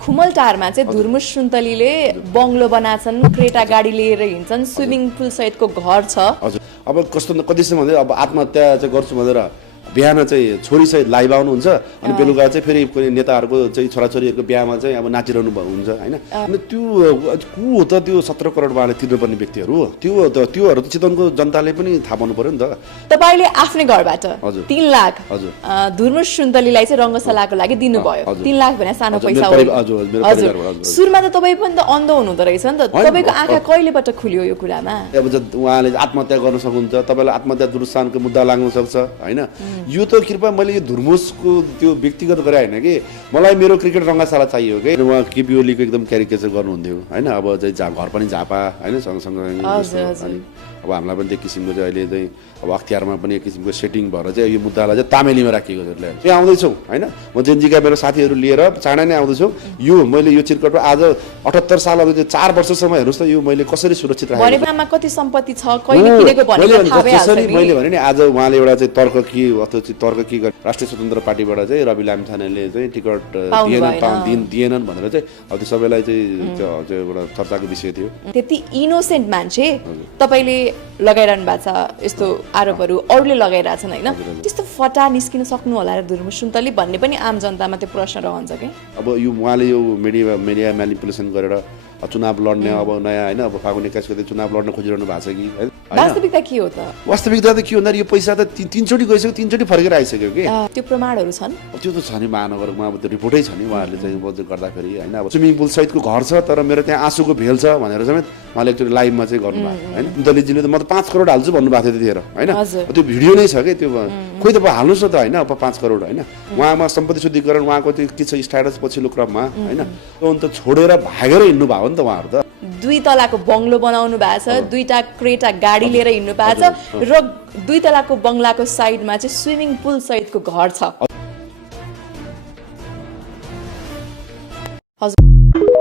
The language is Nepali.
खुमलटारमा चाहिँ धुर्मुस सुन्तलीले बङ्गलो बनाछन्, क्रेटा गाडी लिएर हिँड्छन्, स्विमिङ पुल सहितको घर छ। हजुर अब कस्तो कतिसम्म भन्दै अब आत्महत्या चाहिँ गर्छु भनेर बिहान चाहिँ छोरीसहित लाइभ आउनुहुन्छ अनि बेलुका चाहिँ फेरि कुनै नेताहरूको चाहिँ छोराछोरीहरूको बिहामा चाहिँ अब नाचिरहनु हुन्छ होइन। अनि त्यो को हो त त्यो 17 करोड उहाँले तिर्नुपर्ने व्यक्तिहरू त्योहरू त चितवनको जनताले पनि थाहा पाउनु पर्यो नि त। तपाईँले आफ्नै घरबाट हजुर 3 लाख हजुर धुर्मुस सुन्तलीलाई चाहिँ रङ्गशालाको लागि दिनुभयो। 3 लाख भने सानो पैसा हो। हजुर मेरो परिवारबाट सुरुमा त तपाईँ पनि त अन्ध हुनुहुँदो रहेछ नि त। तपाईँको आँखा कहिलेबाट खुल्यो यो कुरामा? अब उहाँले आत्महत्या गर्न सक्नुहुन्छ, तपाईँलाई आत्महत्या दुरुत्साहनको मुद्दा लाग्न सक्छ होइन। यो त कृपया मैले यो धुर्मुसको त्यो व्यक्तिगत गरे होइन कि मलाई मेरो क्रिकेट रङ्गशाला चाहियो कि उहाँ केपी ओलीको एकदम क्यारिकेचर गर्नुहुन्थ्यो होइन। अब चाहिँ घर पनि झापा होइन सँगसँगै अनि अब हामीलाई पनि त्यो किसिमको चाहिँ अहिले चाहिँ अब अख्तियारमा पनि एक किसिमको सेटिङ भएर चाहिँ यो मुद्दालाई चाहिँ तामेलीमा राखिएको छ। यहाँ आउँदैछौँ होइन, म जेनजीका मेरो साथीहरू लिएर चाँडै नै आउँदैछु। यो मैले यो चिरकटमा आज 78 साल अब 4 वर्षसम्म हेर्नुहोस् त यो मैले कसरी सुरक्षित राखेको छु। कति सम्पत्ति छ, कहिले किनेको भनेर थाहा भइहाल्छ नि। मैले भने नि आज उहाँले एउटा चाहिँ तर्क के गरे राष्ट्रिय स्वतन्त्र पार्टीबाट चाहिँ रवि लामिछानेले चाहिँ टिकट दिएनन् भनेर चाहिँ अब त्यो सबैलाई चाहिँ एउटा चर्चाको विषय थियो। त्यति इनोसेन्ट मान्छे तपाईँले लगाइरहनु भएको छ, यस्तो आरोपहरू अरूले लगाइरहेछन् होइन, त्यस्तो फटा निस्किन सक्नु होला र धुर्मुस सुन्तली भन्ने पनि आम जनतामा त्यो प्रश्न रहन्छ कि। अब यो उहाँले यो मिडिया म्यानिपुलेसन गरेर चुनाव लड्ने अब नयाँ होइन अब फागुन 21 गते चुनाव लड्न खोजिरहनु भएको छ कि वास्तविकता के हो त? वास्तविकता त के भन्दा यो पैसा त 3 चोटि गइसक्यो, 3 चोटि फर्केर आइसक्यो कि। त्यो प्रमाणहरू छन्? त्यो त छ नि, महानगरमा अब त्यो रिपोर्टै छ नि उहाँहरूले चाहिँ गर्दाखेरि होइन। अब स्विमिङ पुल सहितको घर छ तर मेरो त्यहाँ आँसुको भेल छ भनेर समेत उहाँले एकचोटि लाइभमा चाहिँ गर्नुभयो होइन। दलितजीले त म त 5 करोड हाल्छु भन्नुभएको थियो त्यतिखेर होइन। त्यो भिडियो नै छ कि त्यो खोइ त हाल्नुहोस् न त होइन। अब 5 करोड होइन, उहाँमा सम्पत्ति शुद्धिकरण उहाँको त्यो के छ स्ट्याटस पछिल्लो क्रममा होइन। अन्त छोडेर भागेर हिँड्नु भयो नि त उहाँहरू त। 2 तलाको बङ्गलो बनाउनु भएको छ, 2टा क्रेटा गाडी लिएर हिँड्नु भएको छ र 2 तलाको बङ्गलाको साइडमा चाहिँ स्विमिङ पुल सहितको घर छ। हजुर